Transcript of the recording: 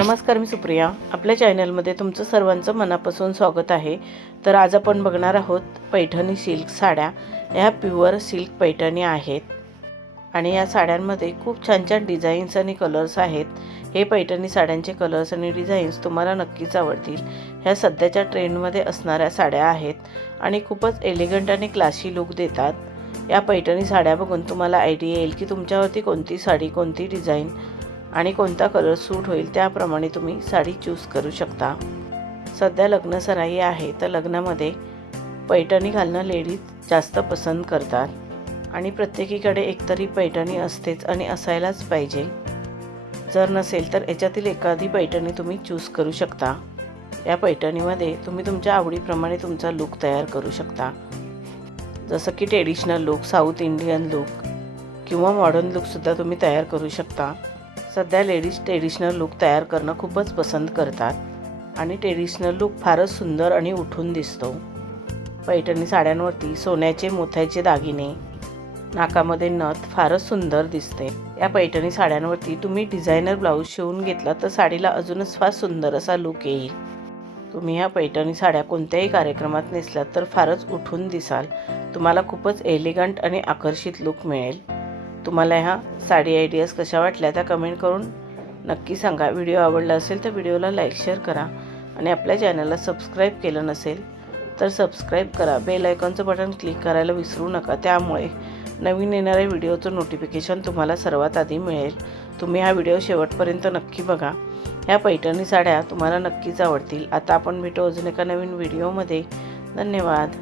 नमस्कार, मी सुप्रिया. आपल्या चॅनलमध्ये तुमचं सर्वांचं मनापासून स्वागत आहे. तर आज आपण बघणार आहोत पैठणी सिल्क साड्या. ह्या प्युअर सिल्क पैठणी आहेत आणि या साड्यांमध्ये खूप छान छान डिझाईन्स आणि कलर्स आहेत. हे पैठणी साड्यांचे कलर्स आणि डिझाईन्स तुम्हाला नक्कीच आवडतील. ह्या सध्याच्या ट्रेंडमध्ये असणाऱ्या साड्या आहेत आणि खूपच एलिगंट आणि क्लासी लुक देतात. या पैठणी साड्या बघून तुम्हाला आयडिया येईल की तुमच्यावरती कोणती साडी, कोणती डिझाईन आणि कोणता कलर सूट होईल, त्याप्रमाणे तुम्ही साडी चूज करू शकता. सध्या लग्न सराई आहे, तर लग्नामध्ये पैठणी घालणं लेडीज जास्त पसंत करतात आणि प्रत्येकीकडे एकतरी पैठणी असतेच आणि असायलाच पाहिजे. जर नसेल तर याच्यातील एखादी पैठणी तुम्ही चूज करू शकता. या पैठणीमध्ये तुम्ही तुमच्या आवडीप्रमाणे तुमचा लुक तयार करू शकता, जसं की traditional look, south Indian look किंवा मॉडर्न लुकसुद्धा तुम्ही तयार करू शकता. सध्या लेडीज ट्रेडिशनल लुक तयार करणं खूपच पसंत करतात आणि ट्रेडिशनल लुक फारच सुंदर आणि उठून दिसतो. पैठणी साड्यांवरती सोन्याचे, मोत्याचे दागिने, नाकामध्ये नथ फारच सुंदर दिसते. या पैठणी साड्यांवरती तुम्ही डिझायनर ब्लाऊज शिवून घेतला तर साडीला अजूनच फार सुंदर असा लुक येईल. तुम्ही ह्या पैठणी साड्या कोणत्याही कार्यक्रमात नेसलात तर फारच उठून दिसाल. तुम्हाला खूपच एलिगंट आणि आकर्षित लुक मिळेल. तुम्हाला ह्या साडी आयडियाज कशा वाटल्या त्या कमेंट करून नक्की सांगा. व्हिडिओ आवडला असेल तर व्हिडिओला लाईक, शेअर करा आणि आपल्या चॅनलला सबस्क्राईब केलं नसेल तर सबस्क्राईब करा. बेल आयकॉनचं बटन क्लिक करायला विसरू नका, त्यामुळे नवीन येणाऱ्या व्हिडिओचं नोटिफिकेशन तुम्हाला सर्वात आधी मिळेल. तुम्ही हा व्हिडिओ शेवटपर्यंत नक्की बघा. ह्या पैठणी साड्या तुम्हाला नक्कीच आवडतील. आता आपण भेटू अजून एका नवीन व्हिडिओमध्ये. धन्यवाद.